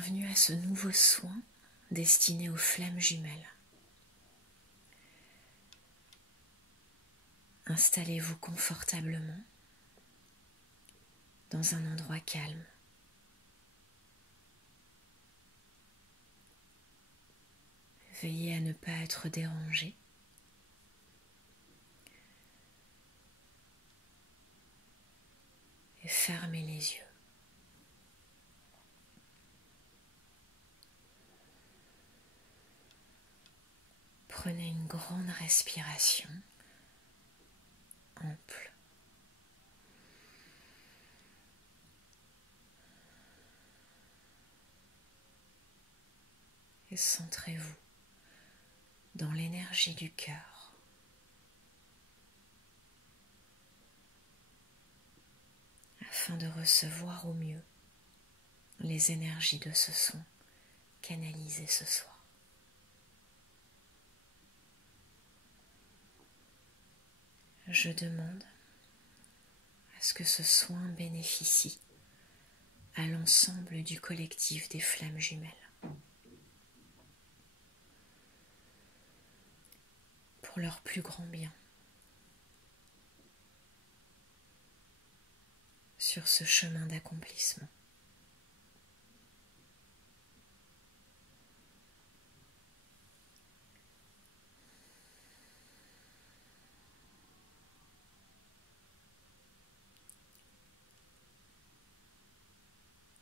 Bienvenue à ce nouveau soin destiné aux flammes jumelles. Installez-vous confortablement dans un endroit calme. Veillez à ne pas être dérangé. Et fermez les yeux. Prenez une grande respiration ample. Et centrez-vous dans l'énergie du cœur. Afin de recevoir au mieux les énergies de ce son canalisé ce soir. Je demande à ce que ce soin bénéficie à l'ensemble du collectif des flammes jumelles. Pour leur plus grand bien. Sur ce chemin d'accomplissement.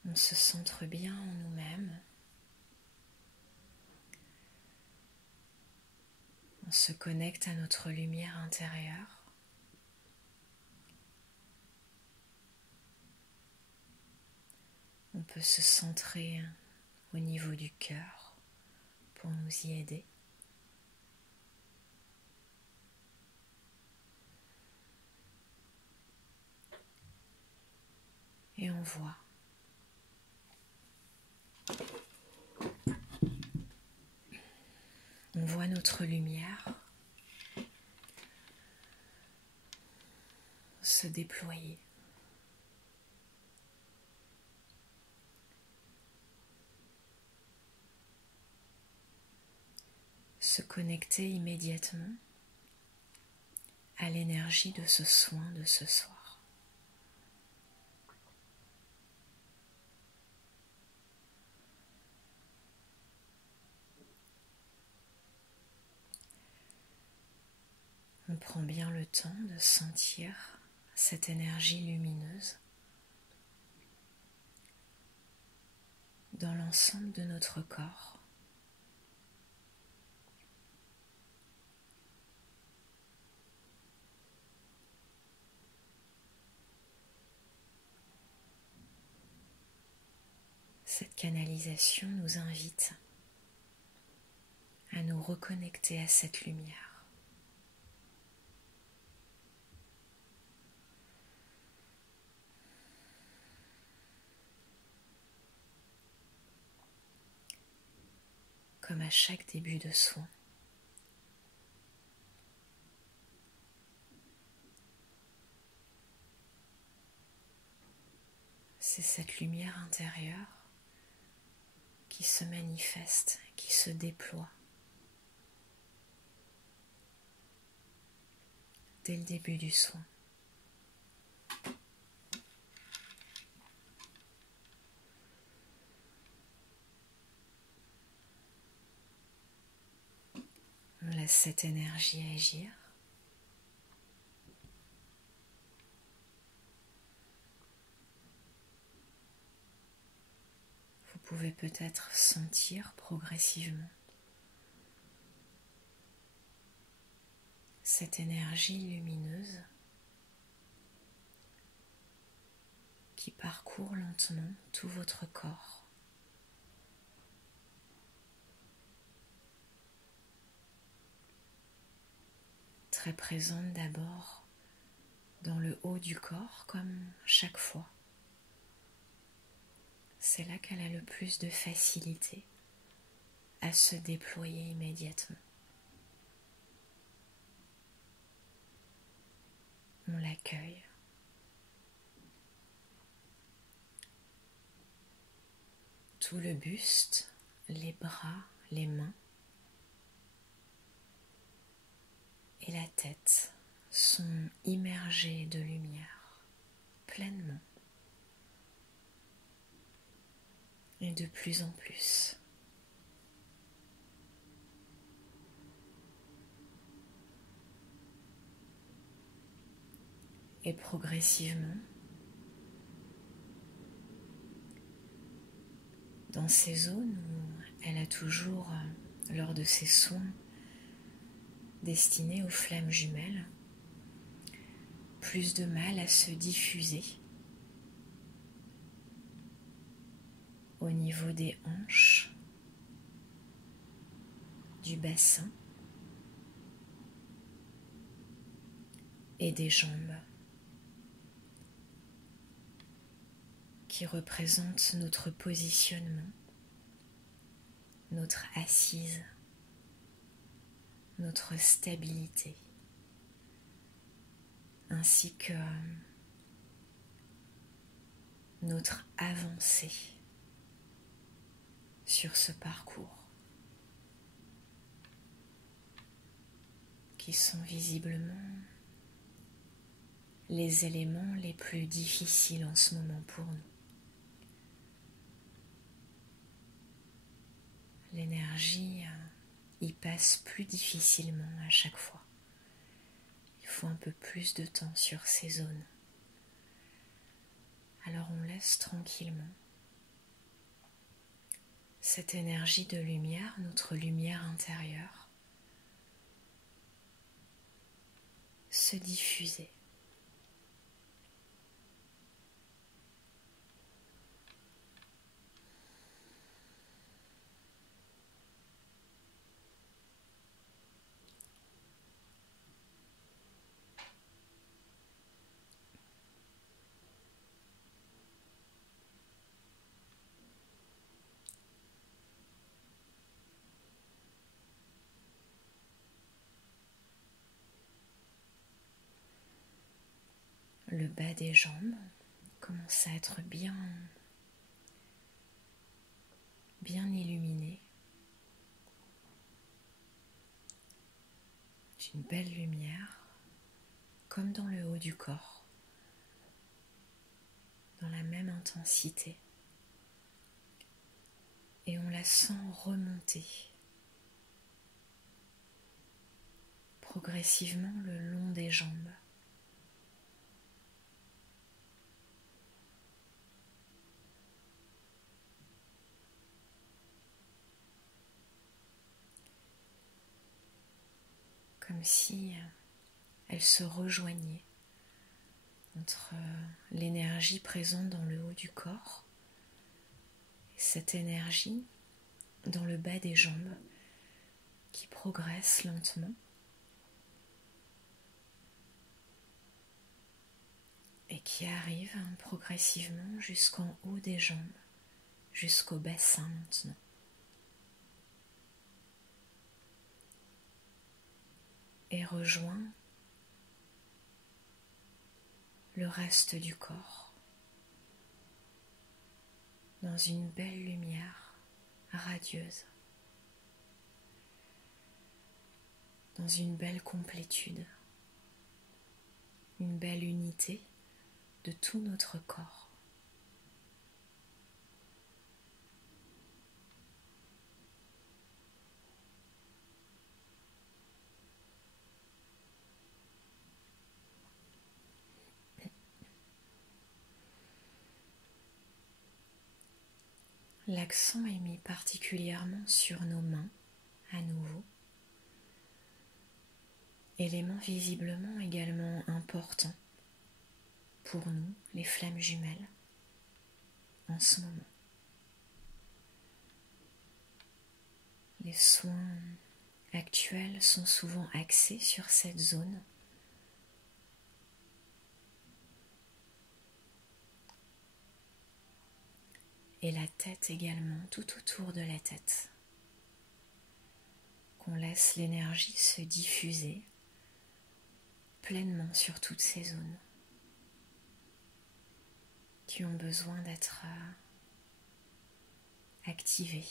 On se centre bien en nous-mêmes. On se connecte à notre lumière intérieure. On peut se centrer au niveau du cœur pour nous y aider. Et on voit notre lumière se déployer. Se connecter immédiatement à l'énergie de ce soin de ce soir. On prend bien le temps de sentir cette énergie lumineuse dans l'ensemble de notre corps. Cette canalisation nous invite à nous reconnecter à cette lumière. Comme à chaque début de soin. C'est cette lumière intérieure qui se manifeste, qui se déploie dès le début du soin. On laisse cette énergie agir. Vous pouvez peut-être sentir progressivement cette énergie lumineuse qui parcourt lentement tout votre corps. Très présente d'abord dans le haut du corps comme chaque fois. C'est là qu'elle a le plus de facilité à se déployer immédiatement. On l'accueille. Tout le buste, les bras, les mains et la tête sont immergés de lumière pleinement et de plus en plus. Et progressivement, dans ces zones où elle a toujours, lors de ses soins destinés aux flammes jumelles, plus de mal à se diffuser au niveau des hanches, du bassin et des jambes, qui représentent notre positionnement, notre assise, notre stabilité, ainsi que notre avancée sur ce parcours, qui sont visiblement les éléments les plus difficiles en ce moment pour nous. L'énergie y passe plus difficilement à chaque fois. Il faut un peu plus de temps sur ces zones. Alors on laisse tranquillement cette énergie de lumière, notre lumière intérieure, se diffuser. Le bas des jambes commence à être bien illuminé d'une belle lumière, comme dans le haut du corps, dans la même intensité. Et on la sent remonter progressivement le long des jambes. Comme si elle se rejoignait entre l'énergie présente dans le haut du corps et cette énergie dans le bas des jambes qui progresse lentement et qui arrive progressivement jusqu'en haut des jambes, jusqu'au bassin maintenant. Et rejoint le reste du corps dans une belle lumière radieuse, dans une belle complétude, une belle unité de tout notre corps. L'accent est mis particulièrement sur nos mains, à nouveau, élément visiblement également important pour nous, les flammes jumelles, en ce moment. Les soins actuels sont souvent axés sur cette zone. Et la tête également, tout autour de la tête. Qu'on laisse l'énergie se diffuser pleinement sur toutes ces zones qui ont besoin d'être activé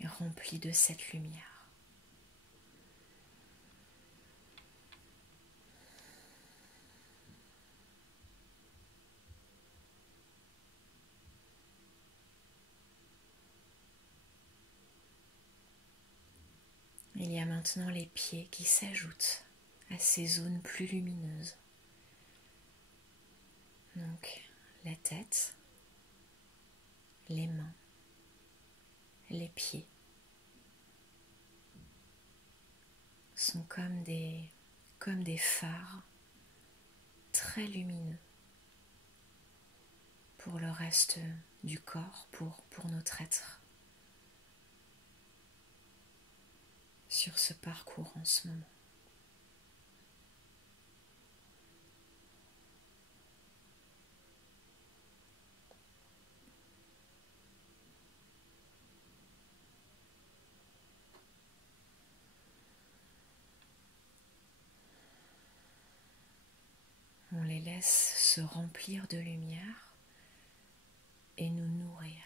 et rempli de cette lumière. Il y a maintenant les pieds qui s'ajoutent à ces zones plus lumineuses. Donc la tête, les mains, les pieds sont comme des phares très lumineux pour le reste du corps, pour notre être, sur ce parcours en ce moment. On les laisse se remplir de lumière et nous nourrir.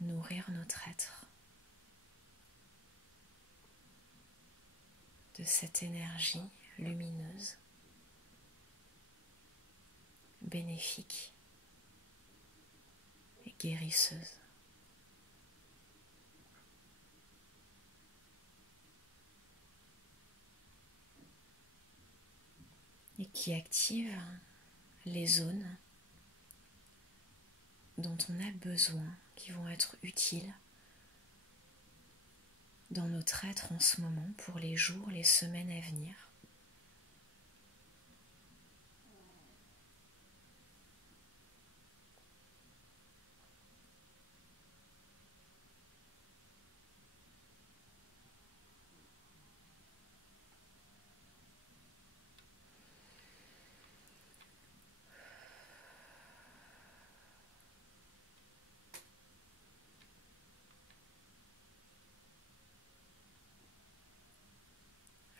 Nourrir notre être de cette énergie lumineuse, bénéfique et guérisseuse. Et qui active les zones dont on a besoin, qui vont être utiles dans notre être en ce moment pour les jours, les semaines à venir.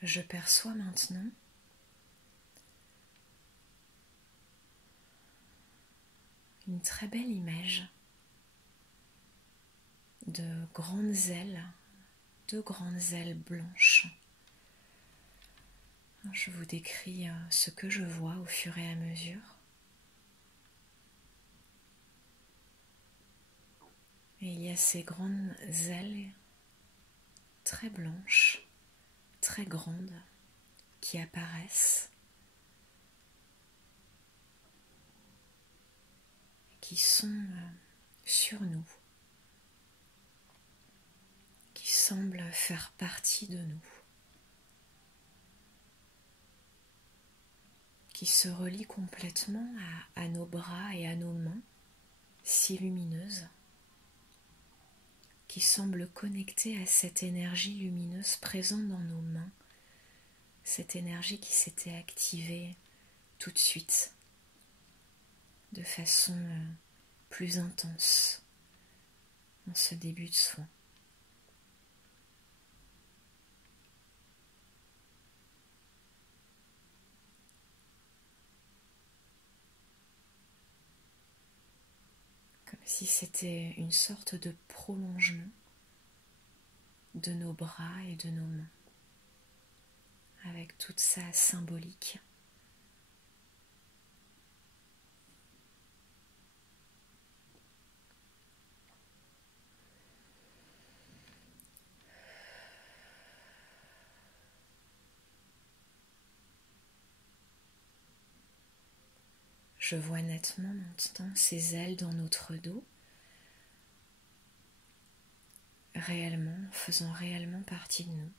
Je perçois maintenant une très belle image de grandes ailes, deux grandes ailes blanches. Je vous décris ce que je vois au fur et à mesure. Et il y a ces grandes ailes très blanches, très grandes, qui apparaissent, qui sont sur nous, qui semblent faire partie de nous, qui se relient complètement à nos bras et à nos mains, si lumineuses, qui semblent connectées à cette énergie lumineuse présente dans nos mains, cette énergie qui s'était activée tout de suite, de façon plus intense en ce début de soin. Comme si c'était une sorte de prolongement de nos bras et de nos mains, avec toute sa symbolique. Je vois nettement maintenant ces ailes dans notre dos, faisant réellement partie de nous,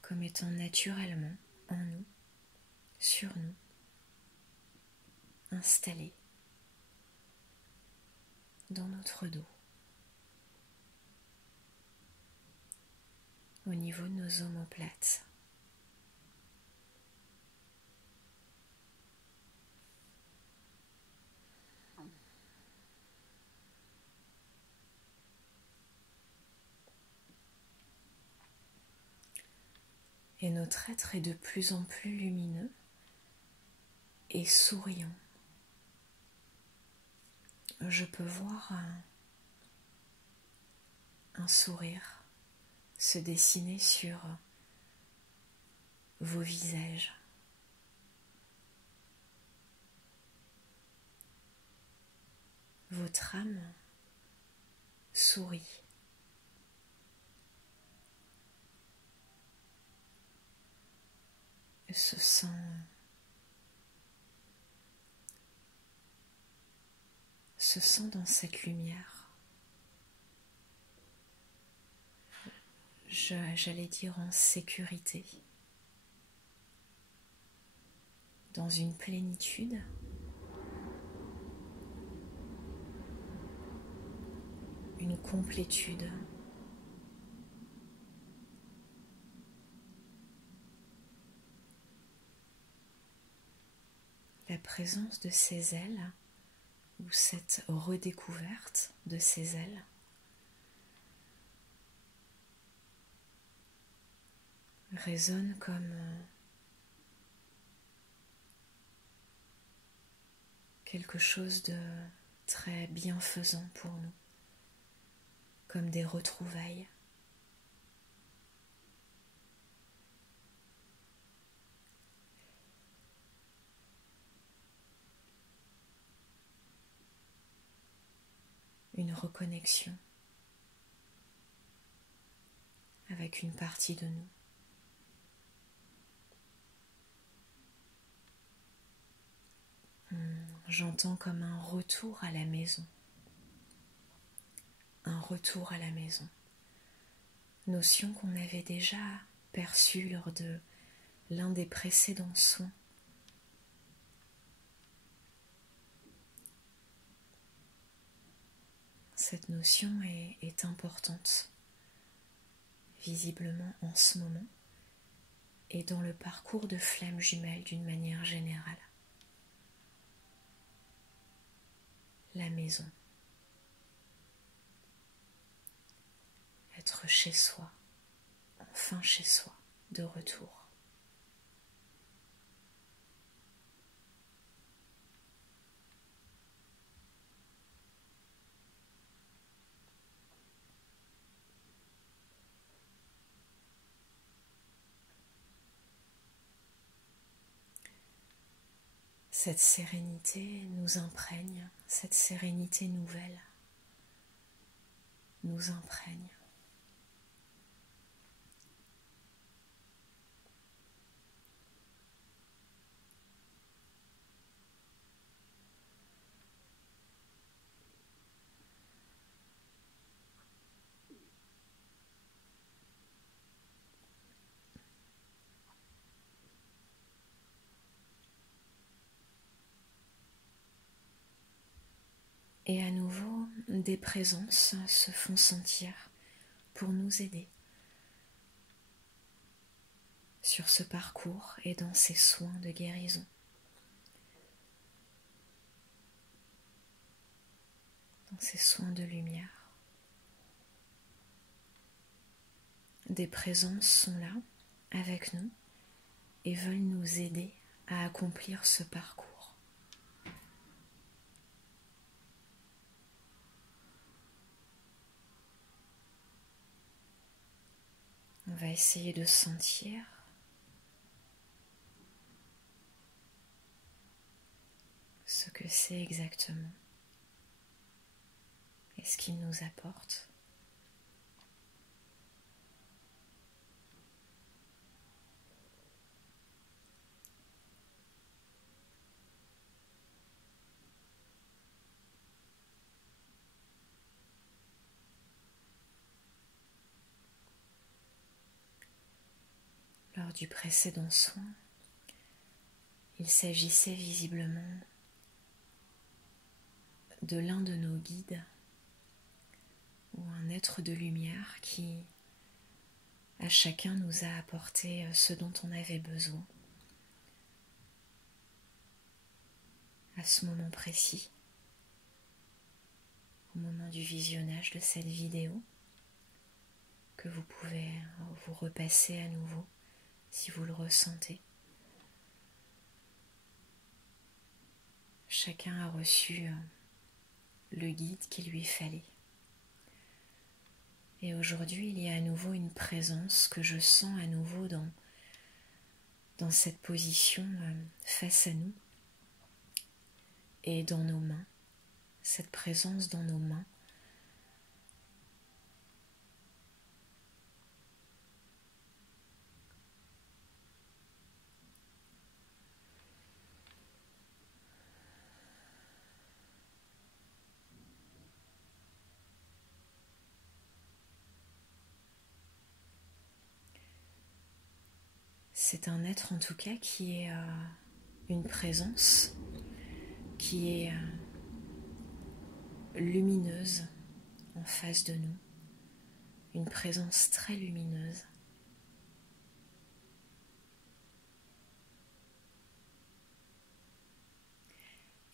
comme étant naturellement en nous, sur nous, installées dans notre dos, au niveau de nos omoplates. Et notre être est de plus en plus lumineux et souriant je peux voir un sourire se dessiner sur vos visages. Votre âme sourit. Se sent dans cette lumière. J'allais dire en sécurité, dans une plénitude, une complétude. La présence de ces ailes, ou cette redécouverte de ces ailes, résonne comme quelque chose de très bienfaisant pour nous, comme des retrouvailles. Une reconnexion avec une partie de nous. J'entends comme un retour à la maison. Un retour à la maison. Notion qu'on avait déjà perçue lors de l'un des précédents soins. Cette notion est importante, visiblement en ce moment, et dans le parcours de flammes jumelles d'une manière générale. La maison. Être chez soi, enfin chez soi, de retour. Cette sérénité nous imprègne, cette sérénité nouvelle nous imprègne. Et à nouveau, des présences se font sentir pour nous aider sur ce parcours et dans ces soins de guérison. Dans ces soins de lumière. Des présences sont là avec nous et veulent nous aider à accomplir ce parcours. On va essayer de sentir ce que c'est exactement et ce qu'il nous apporte. Lors du précédent soin, il s'agissait visiblement de l'un de nos guides ou un être de lumière qui, à chacun, nous a apporté ce dont on avait besoin à ce moment précis, au moment du visionnage de cette vidéo, que vous pouvez vous repasser à nouveau si vous le ressentez. Chacun a reçu le guide qu'il lui fallait. Et aujourd'hui, il y a à nouveau une présence que je sens à nouveau dans cette position face à nous et dans nos mains, cette présence dans nos mains. C'est un être en tout cas qui est une présence, qui est lumineuse en face de nous, une présence très lumineuse.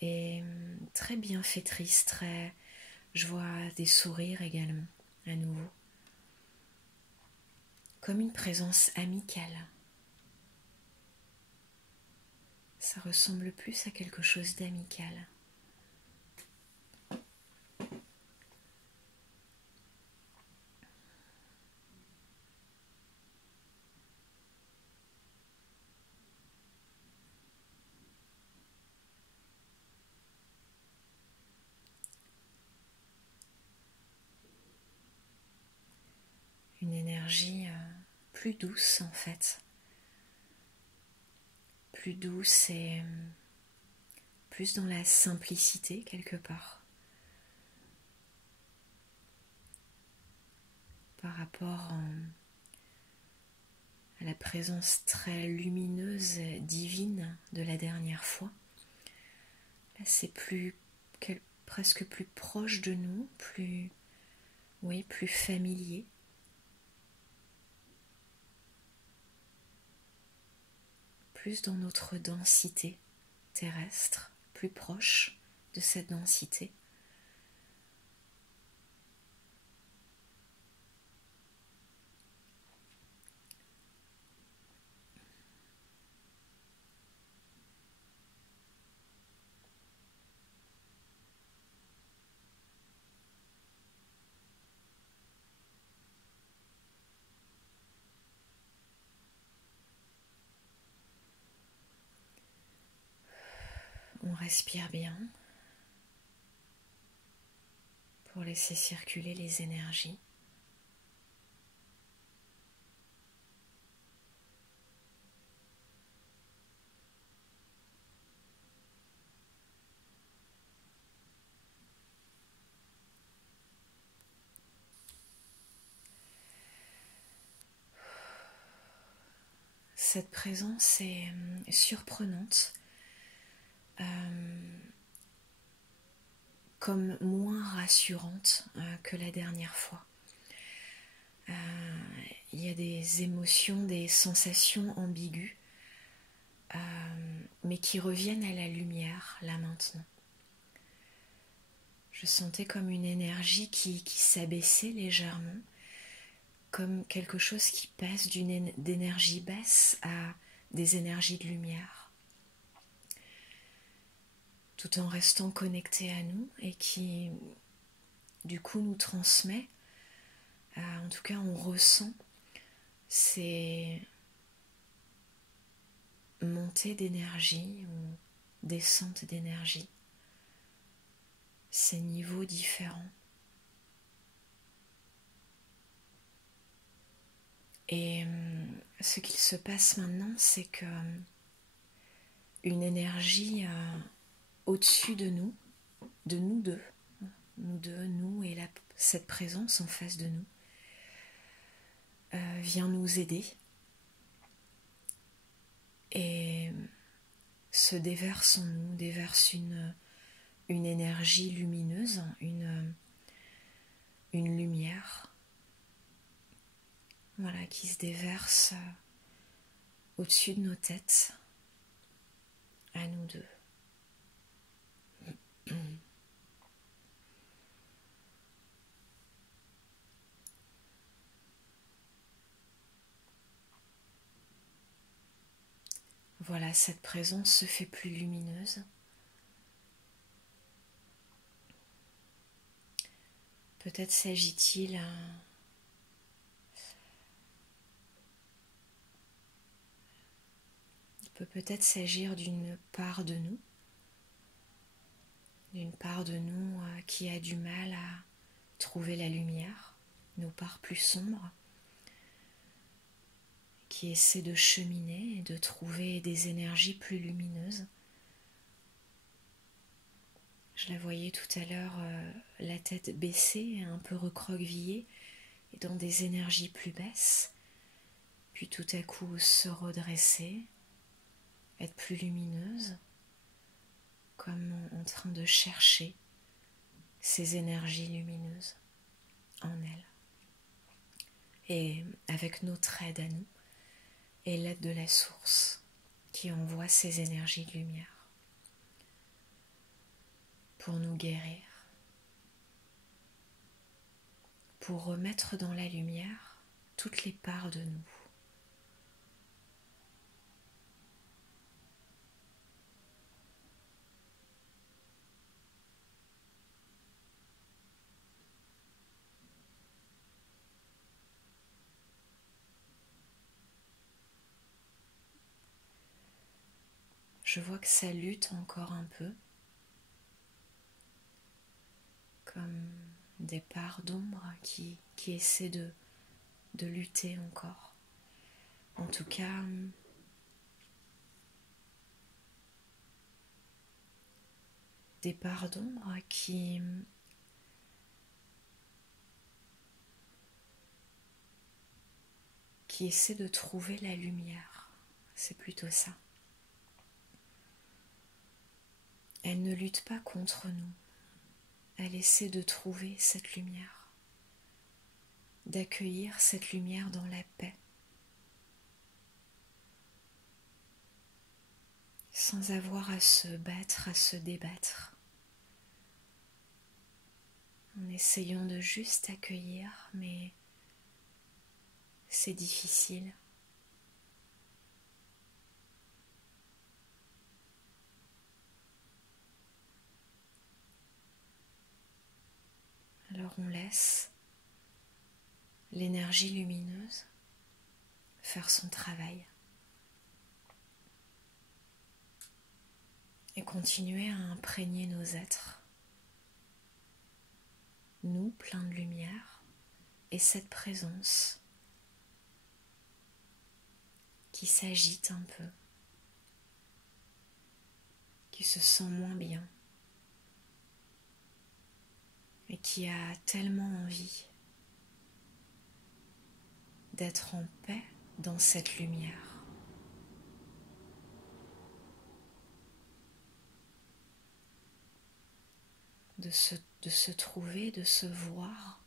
Et très bienfaitrice, très... Je vois des sourires également, à nouveau. Comme une présence amicale. Ça ressemble plus à quelque chose d'amical. Une énergie plus douce en fait. Plus douce et plus dans la simplicité quelque part. Par rapport à la présence très lumineuse et divine de la dernière fois. Là, c'est presque plus proche de nous, plus familier. Plus dans notre densité terrestre, plus proche de cette densité. On respire bien pour laisser circuler les énergies. Cette présence est surprenante, comme moins rassurante que la dernière fois. Il y a des émotions, des sensations ambiguës, mais qui reviennent à la lumière, là maintenant. Je sentais comme une énergie qui s'abaissait légèrement, comme quelque chose qui passe d'énergie basse à des énergies de lumière, tout en restant connecté à nous et qui, du coup, nous transmet, en tout cas, on ressent ces montées d'énergie ou descentes d'énergie, ces niveaux différents. Et ce qu'il se passe maintenant, c'est que une énergie au-dessus de nous deux, nous et cette présence en face de nous, vient nous aider et se déverse en nous, déverse une énergie lumineuse, une lumière, voilà, qui se déverse au-dessus de nos têtes, à nous deux. Voilà, cette présence se fait plus lumineuse. Peut-être s'agit-il il peut peut-être s'agir d'une part de nous, qui a du mal à trouver la lumière, nos parts plus sombres, qui essaie de cheminer et de trouver des énergies plus lumineuses. Je la voyais tout à l'heure, la tête baissée, un peu recroquevillée, et dans des énergies plus basses, puis tout à coup se redresser, être plus lumineuse, comme en train de chercher ces énergies lumineuses en elle. Et avec notre aide à nous, et l'aide de la source qui envoie ces énergies de lumière pour nous guérir, pour remettre dans la lumière toutes les parts de nous. Je vois que ça lutte encore un peu, comme des parts d'ombre qui essaient de lutter encore. En tout cas, des parts d'ombre qui essaient de trouver la lumière. C'est plutôt ça. Elle ne lutte pas contre nous. Elle essaie de trouver cette lumière, d'accueillir cette lumière dans la paix, sans avoir à se battre, à se débattre, en essayant de juste accueillir, mais c'est difficile. Alors on laisse l'énergie lumineuse faire son travail et continuer à imprégner nos êtres, nous pleins de lumière, et cette présence qui s'agite un peu, qui se sent moins bien et qui a tellement envie d'être en paix dans cette lumière. De se trouver, de se voir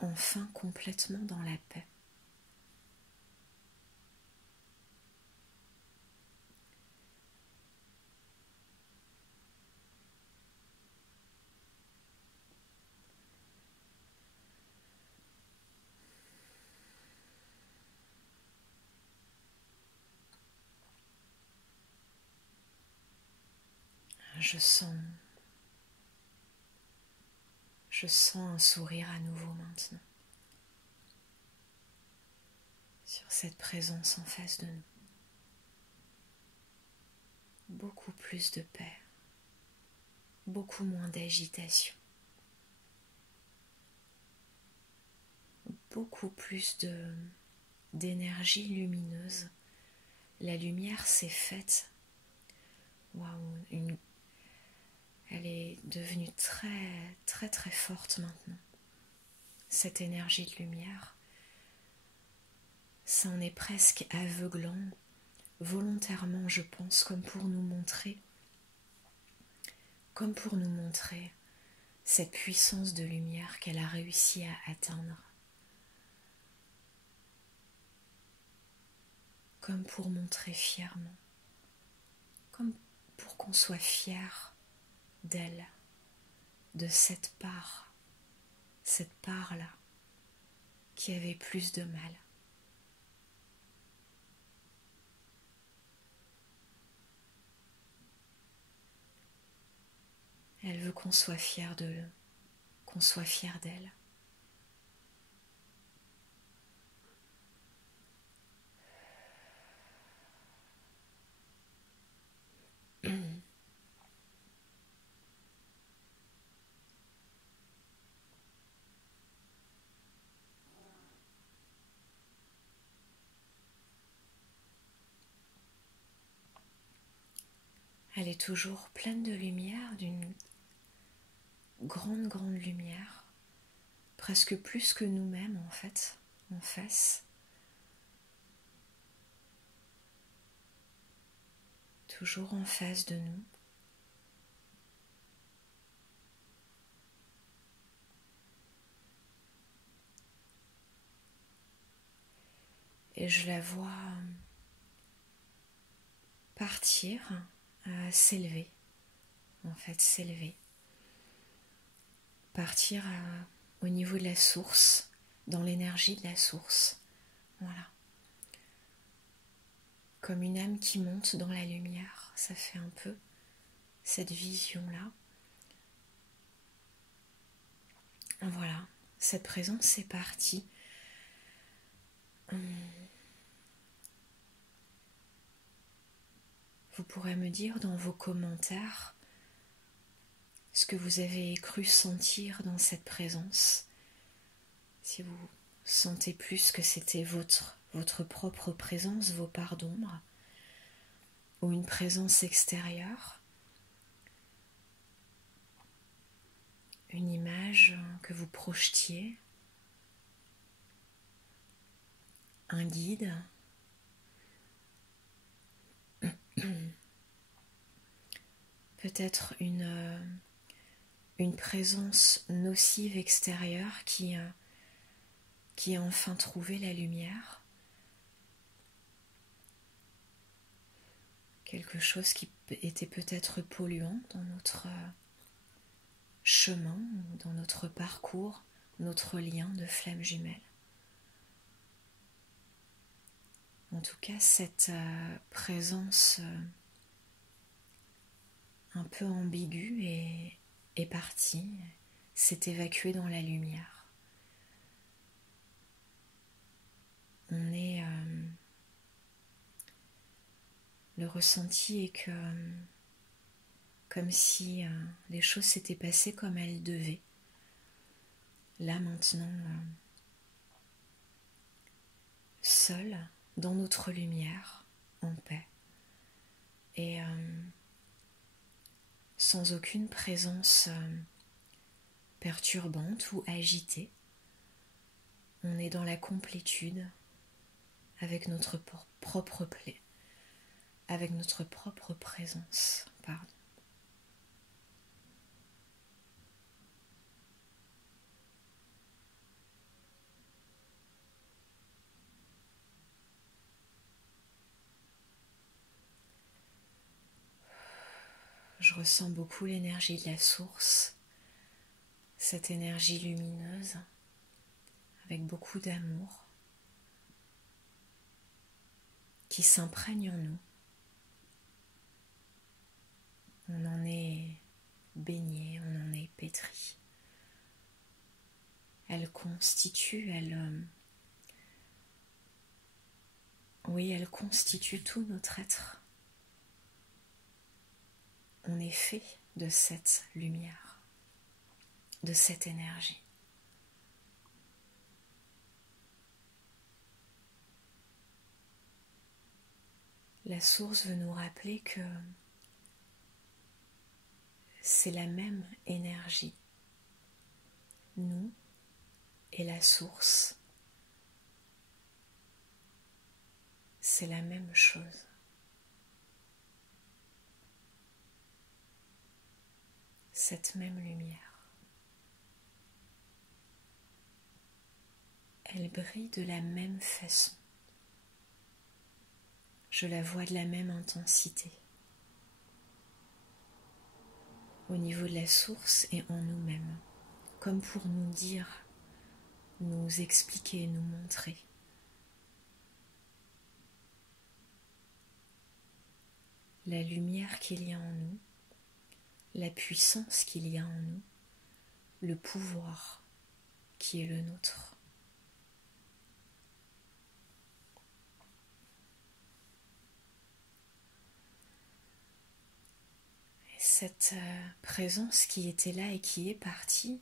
enfin complètement dans la paix. Je sens un sourire à nouveau maintenant sur cette présence en face de nous. Beaucoup plus de paix, beaucoup moins d'agitation, beaucoup plus d'énergie lumineuse. La lumière s'est faite. Waouh, elle est devenue très très très forte maintenant. Cette énergie de lumière, ça en est presque aveuglant, volontairement je pense, comme pour nous montrer cette puissance de lumière qu'elle a réussi à atteindre. Comme pour montrer fièrement, comme pour qu'on soit fier d'elle, de cette part-là, qui avait plus de mal. Elle veut qu'on soit fier d'eux, qu'on soit fier d'elle. Elle est toujours pleine de lumière, d'une grande, grande lumière, presque plus que nous-mêmes en fait, en face. Toujours en face de nous. Et je la vois partir, s'élever, en fait, s'élever. Partir au niveau de la source, dans l'énergie de la source. Voilà. Comme une âme qui monte dans la lumière, ça fait un peu cette vision-là. Voilà, cette présence est partie. Vous pourrez me dire dans vos commentaires ce que vous avez cru sentir dans cette présence. Si vous sentez plus que c'était votre propre présence, vos parts d'ombre, ou une présence extérieure, une image que vous projetiez, un guide, peut-être une présence nocive extérieure qui a enfin trouvé la lumière, quelque chose qui était peut-être polluant dans notre chemin, dans notre parcours, notre lien de flamme jumelle. En tout cas, cette présence un peu ambiguë est partie, s'est évacuée dans la lumière. On est... le ressenti est que comme si les choses s'étaient passées comme elles devaient. Là maintenant, seul, dans notre lumière, en paix, et sans aucune présence perturbante ou agitée. On est dans la complétude avec notre propre plaie, avec notre propre présence. Pardon. Je ressens beaucoup l'énergie de la source, cette énergie lumineuse, avec beaucoup d'amour, qui s'imprègne en nous. On en est baigné, on en est pétri. Elle constitue, elle constitue tout notre être. On est fait de cette lumière, de cette énergie. La source veut nous rappeler que c'est la même énergie. Nous et la source, c'est la même chose. Cette même lumière. Elle brille de la même façon. Je la vois de la même intensité. Au niveau de la source et en nous-mêmes, comme pour nous dire, nous expliquer, nous montrer. La lumière qu'il y a en nous, la puissance qu'il y a en nous, le pouvoir qui est le nôtre. Et cette présence qui était là et qui est partie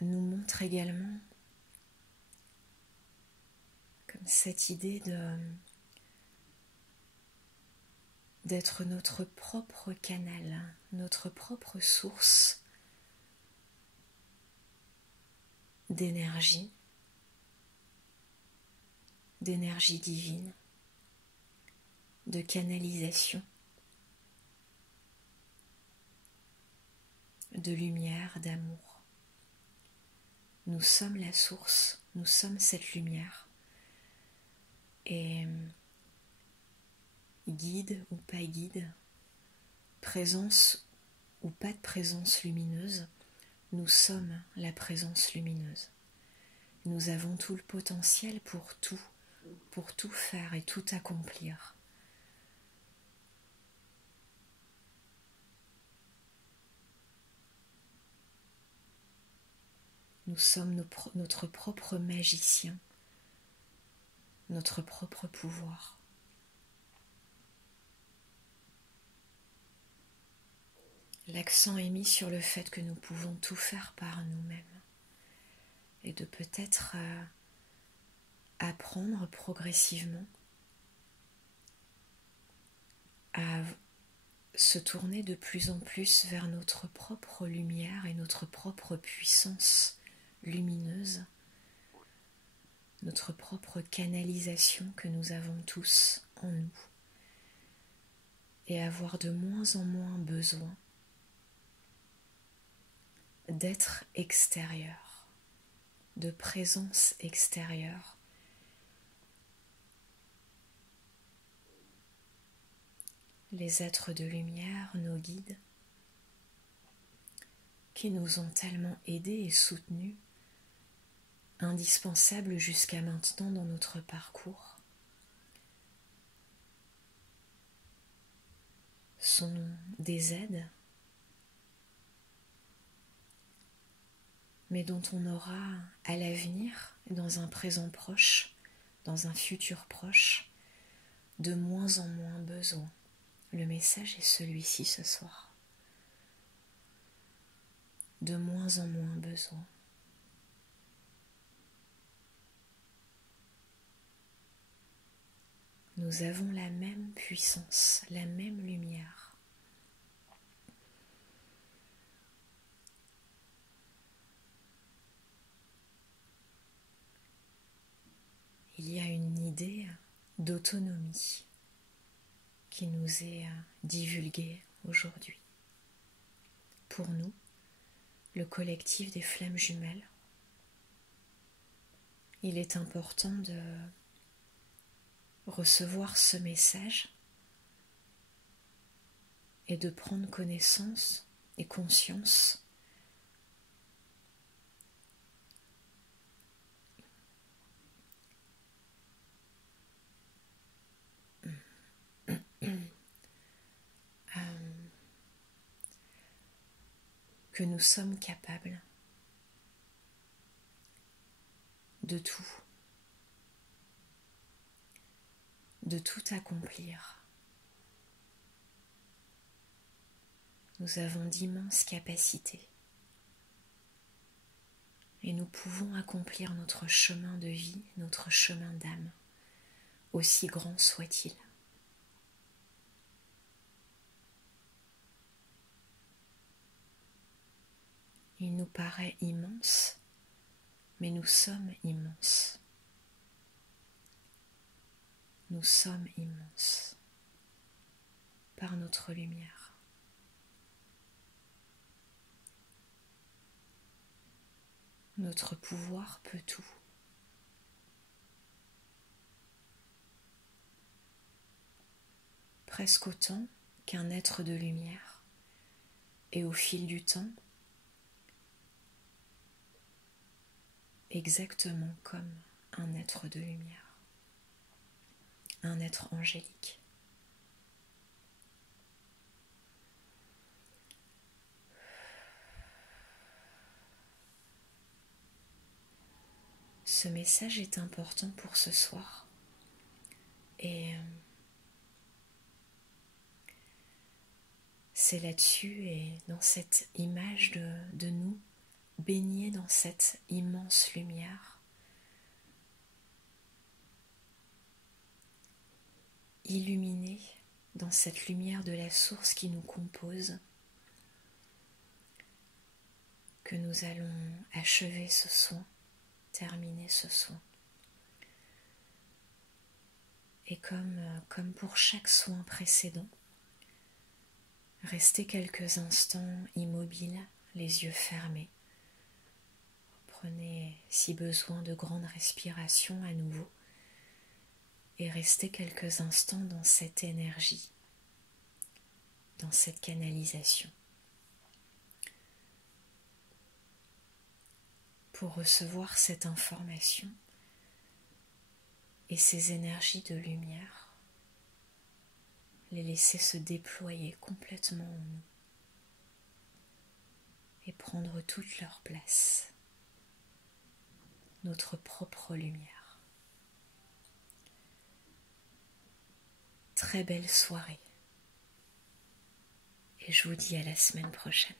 nous montre également comme cette idée d'être notre propre canal, notre propre source d'énergie divine, de canalisation, de lumière, d'amour. Nous sommes la source, nous sommes cette lumière. Et guide ou pas guide, présence ou pas de présence lumineuse, nous sommes la présence lumineuse. Nous avons tout le potentiel pour tout faire et tout accomplir. Nous sommes notre propre magicien, notre propre pouvoir. L'accent est mis sur le fait que nous pouvons tout faire par nous-mêmes et de peut-être apprendre progressivement à se tourner de plus en plus vers notre propre lumière et notre propre puissance lumineuse, notre propre canalisation que nous avons tous en nous, et avoir de moins en moins besoin d'être extérieur, de présence extérieure. Les êtres de lumière, nos guides, qui nous ont tellement aidés et soutenus, indispensables jusqu'à maintenant dans notre parcours, sont des aides, mais dont on aura à l'avenir, dans un présent proche, dans un futur proche, de moins en moins besoin. Le message est celui-ci ce soir. De moins en moins besoin. Nous avons la même puissance, la même lumière. Il y a une idée d'autonomie qui nous est divulguée aujourd'hui. Pour nous, le collectif des flammes jumelles, il est important de recevoir ce message et de prendre connaissance et conscience que nous sommes capables de tout accomplir. Nous avons d'immenses capacités et nous pouvons accomplir notre chemin de vie, notre chemin d'âme, aussi grand soit-il. Il nous paraît immense, mais nous sommes immenses. Nous sommes immenses par notre lumière. Notre pouvoir peut tout. Presque autant qu'un être de lumière, et au fil du temps, exactement comme un être de lumière, un être angélique. ce message est important pour ce soir. Et c'est là-dessus et dans cette image de nous, baignés dans cette immense lumière, illuminés dans cette lumière de la source qui nous compose, que nous allons achever ce soin, terminer ce soin. Et comme pour chaque soin précédent, restez quelques instants immobiles, les yeux fermés. Prenez si besoin de grandes respirations à nouveau et restez quelques instants dans cette énergie, dans cette canalisation, pour recevoir cette information et ces énergies de lumière, les laisser se déployer complètement en nous et prendre toute leur place, notre propre lumière. Très belle soirée et je vous dis à la semaine prochaine.